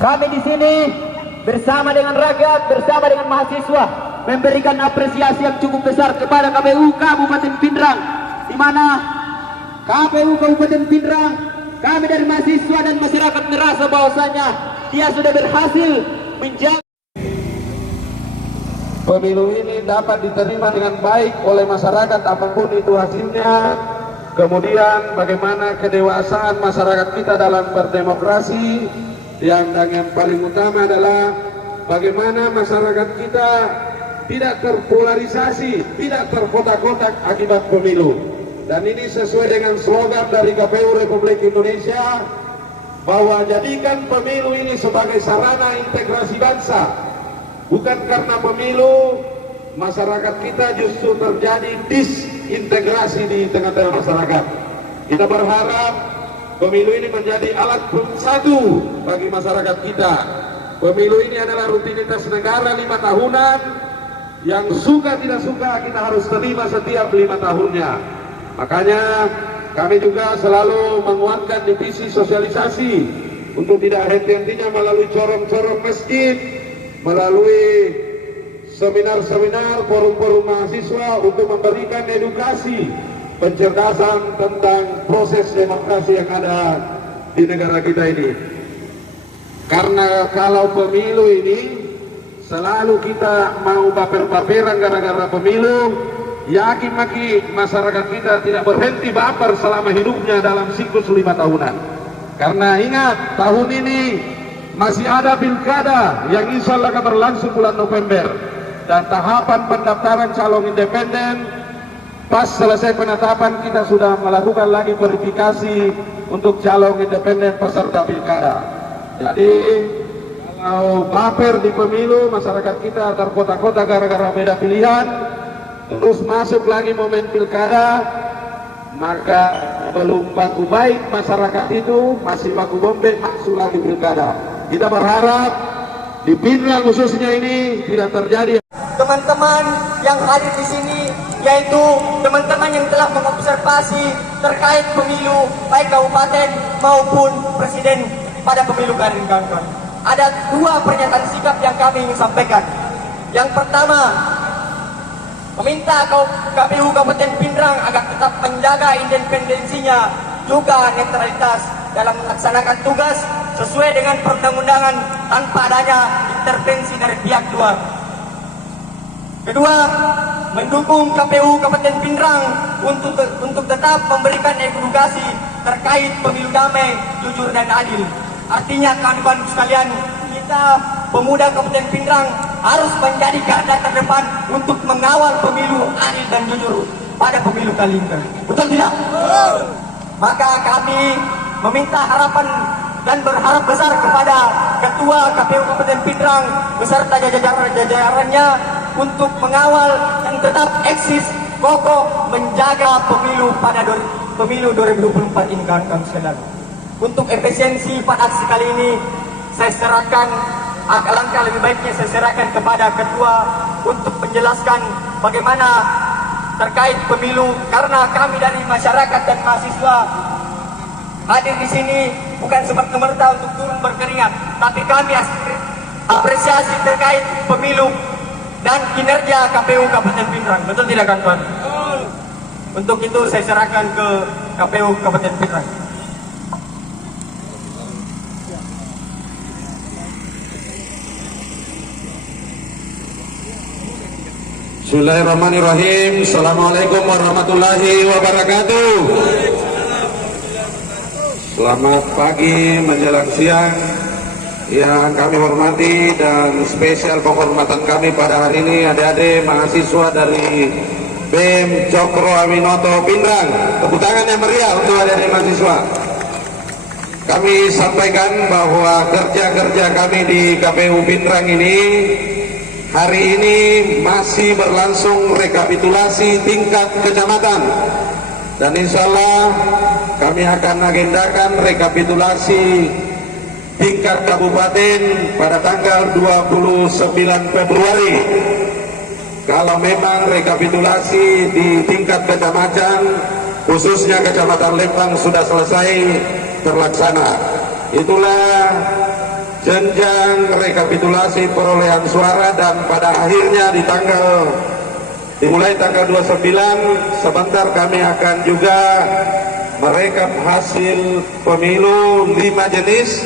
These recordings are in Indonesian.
Kami di sini bersama dengan rakyat, bersama dengan mahasiswa memberikan apresiasi yang cukup besar kepada KPU Kabupaten Pindrang, di mana KPU Kabupaten Pindrang, kami dari mahasiswa dan masyarakat merasa bahwasanya dia sudah berhasil menjaga pemilu ini dapat diterima dengan baik oleh masyarakat apapun itu hasilnya. Kemudian bagaimana kedewasaan masyarakat kita dalam berdemokrasi, yang paling utama adalah bagaimana masyarakat kita tidak terpolarisasi, tidak terkotak-kotak akibat pemilu. Dan ini sesuai dengan slogan dari KPU Republik Indonesia, bahwa jadikan pemilu ini sebagai sarana integrasi bangsa. Bukan karena pemilu masyarakat kita justru terjadi disintegrasi di tengah-tengah masyarakat. Kita berharap pemilu ini menjadi alat pemersatu bagi masyarakat kita. Pemilu ini adalah rutinitas negara 5 tahunan, yang suka tidak suka kita harus terima setiap 5 tahunnya. Makanya kami juga selalu menguatkan divisi sosialisasi untuk tidak henti-hentinya melalui corong-corong masjid, melalui seminar-seminar, forum-forum mahasiswa untuk memberikan edukasi, pencerdasan tentang proses demokrasi yang ada di negara kita ini. Karena kalau pemilu ini selalu kita mau baper-baperan gara-gara pemilu, yakin maki masyarakat kita tidak berhenti baper selama hidupnya dalam siklus 5 tahunan. Karena ingat, tahun ini masih ada pilkada yang insya Allah akan berlangsung bulan November, dan tahapan pendaftaran calon independen. Pas selesai penetapan kita sudah melakukan lagi verifikasi untuk calon independen peserta pilkada. Jadi kalau baper di pemilu, masyarakat kita terkotak-kotak gara-gara beda pilihan, terus masuk lagi momen pilkada, maka belum baku baik masyarakat itu, masih baku bombe masuk lagi pilkada. Kita berharap di Pindrang khususnya ini tidak terjadi. Teman-teman yang hadir di sini, yaitu teman-teman yang telah mengobservasi terkait pemilu baik kabupaten maupun presiden pada pemilu kali ini, kawan-kawan. Ada 2 pernyataan sikap yang kami ingin sampaikan. Yang pertama, meminta KPU Kabupaten Pindrang agar tetap menjaga independensinya juga netralitas dalam melaksanakan tugas sesuai dengan perundang-undangan tanpa adanya intervensi dari pihak luar. Kedua, mendukung KPU Kabupaten Pindrang untuk tetap memberikan edukasi terkait pemilu damai, jujur dan adil. Artinya kawan-kawan sekalian, kita pemuda Kabupaten Pindrang harus menjadi garda terdepan untuk mengawal pemilu adil dan jujur pada pemilu kali ini. Betul tidak? Maka kami meminta harapan dan berharap besar kepada Ketua KPU Kabupaten Pindrang beserta jajarannya untuk mengawal dan tetap eksis kokoh menjaga pemilu pada pemilu 2024 ini, kawan-kawan sekalian. Untuk efisiensi pada aksi kali ini, saya serahkan, alangkah lebih baiknya saya serahkan kepada Ketua untuk menjelaskan bagaimana terkait pemilu, karena kami dari masyarakat dan mahasiswa hadir di sini bukan semerta-merta untuk turun berkeringat, tapi kami apresiasi terkait pemilu dan kinerja KPU Kabupaten Pindrang. Betul tidak, kawan-kawan? Untuk itu saya serahkan ke KPU Kabupaten Pindrang. Bismillahirrahmanirrahim. Assalamualaikum warahmatullahi wabarakatuh. Selamat pagi menjelang siang yang kami hormati, dan spesial penghormatan kami pada hari ini adik-adik mahasiswa dari BEM Cokro Aminoto Pindrang. Tepuk tangan yang meriah untuk adik-adik mahasiswa. Kami sampaikan bahwa kerja-kerja kami di KPU Pindrang ini hari ini masih berlangsung rekapitulasi tingkat kecamatan, dan insya Allah kami akan agendakan rekapitulasi tingkat kabupaten pada tanggal 29 Februari. Kalau memang rekapitulasi di tingkat kecamatan, khususnya Kecamatan Lembang, sudah selesai terlaksana, itulah jenjang rekapitulasi perolehan suara, dan pada akhirnya dimulai tanggal 29 sebentar kami akan juga merekap hasil pemilu 5 jenis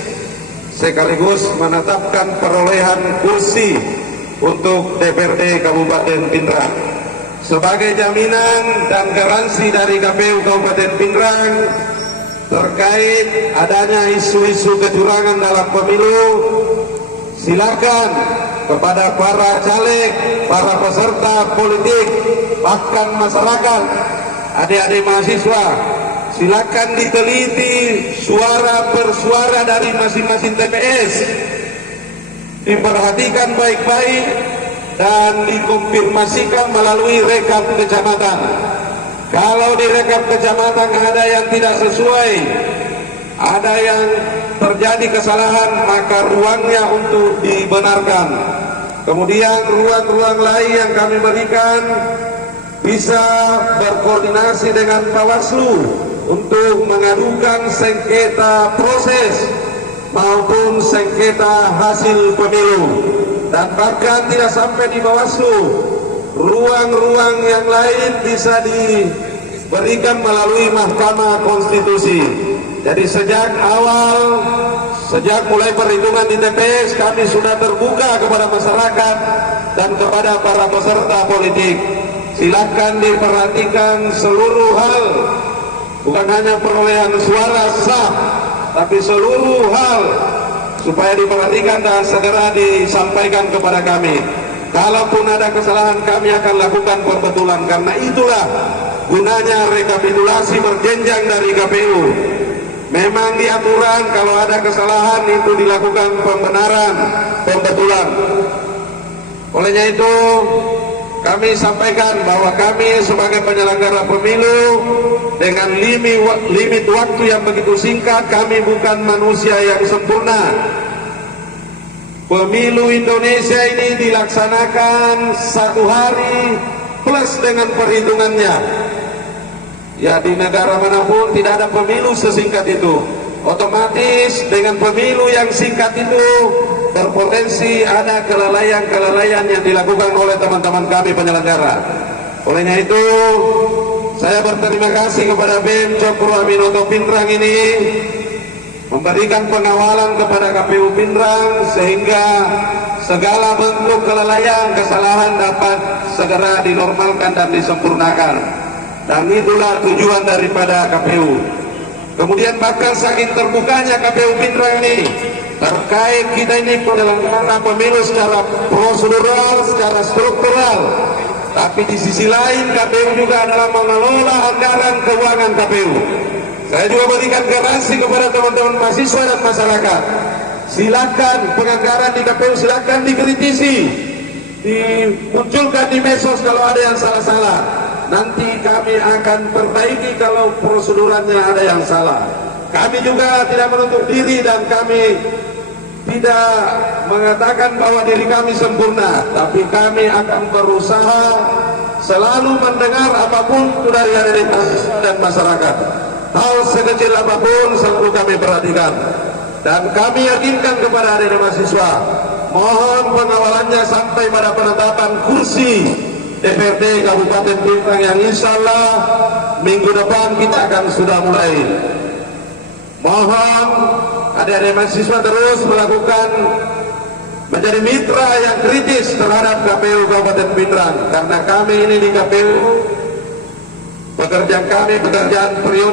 sekaligus menetapkan perolehan kursi untuk DPRD Kabupaten Pindrang. Sebagai jaminan dan garansi dari KPU Kabupaten Pindrang terkait adanya isu-isu kecurangan dalam pemilu, silakan kepada para caleg, para peserta politik, bahkan masyarakat, adik-adik mahasiswa, silakan diteliti suara per suara dari masing-masing TPS, diperhatikan baik-baik dan dikonfirmasikan melalui rekap kecamatan. Kalau di rekap kecamatan ada yang tidak sesuai, ada yang terjadi kesalahan, maka ruangnya untuk dibenarkan. Kemudian ruang-ruang lain yang kami berikan bisa berkoordinasi dengan Bawaslu untuk mengadukan sengketa proses maupun sengketa hasil pemilu. Dan bahkan tidak sampai di Bawaslu, ruang-ruang yang lain bisa diberikan melalui Mahkamah Konstitusi. Jadi sejak awal, sejak mulai perhitungan di TPS, kami sudah terbuka kepada masyarakat dan kepada para peserta politik. Silakan diperhatikan seluruh hal, bukan hanya perolehan suara sah, tapi seluruh hal supaya diperhatikan dan segera disampaikan kepada kami. Kalaupun ada kesalahan, kami akan lakukan pembetulan, karena itulah gunanya rekapitulasi berjenjang dari KPU. Memang di aturan kalau ada kesalahan itu dilakukan pembenaran, pembetulan. Olehnya itu kami sampaikan bahwa kami sebagai penyelenggara pemilu dengan limit waktu yang begitu singkat, kami bukan manusia yang sempurna. Pemilu Indonesia ini dilaksanakan 1 hari plus dengan perhitungannya. Ya, di negara manapun tidak ada pemilu sesingkat itu. Otomatis dengan pemilu yang singkat itu berpotensi ada kelalaian-kelalaian yang dilakukan oleh teman-teman kami penyelenggara. Olehnya itu saya berterima kasih kepada BEM Cokro Aminoto Pindrang ini memberikan pengawalan kepada KPU Pindrang sehingga segala bentuk kelalaian, kesalahan dapat segera dinormalkan dan disempurnakan. Dan itulah tujuan daripada KPU. Kemudian bahkan saking terbukanya KPU Pindrang ini terkait kita ini penyelenggara pemilu secara prosedural, secara struktural, tapi di sisi lain KPU juga adalah mengelola anggaran keuangan KPU. Saya juga berikan garansi kepada teman-teman mahasiswa dan masyarakat, silakan penganggaran di KPU silakan dikritisi, dimunculkan di medsos kalau ada yang salah-salah. Nanti kami akan perbaiki kalau prosedurannya ada yang salah. Kami juga tidak menutup diri dan kami tidak mengatakan bahwa diri kami sempurna, tapi kami akan berusaha selalu mendengar apapun dari mahasiswa dan masyarakat. Hal sekecil apapun selalu kami perhatikan. Dan kami yakinkan kepada adik-adik mahasiswa, mohon pengawalannya sampai pada penetapan kursi DPRD Kabupaten Pindrang yang insya Allah minggu depan kita akan sudah mulai. Mohon adik-adik mahasiswa terus melakukan menjadi mitra yang kritis terhadap KPU Kabupaten Pindrang, karena kami ini di KPU pekerjaan kami pekerjaan periode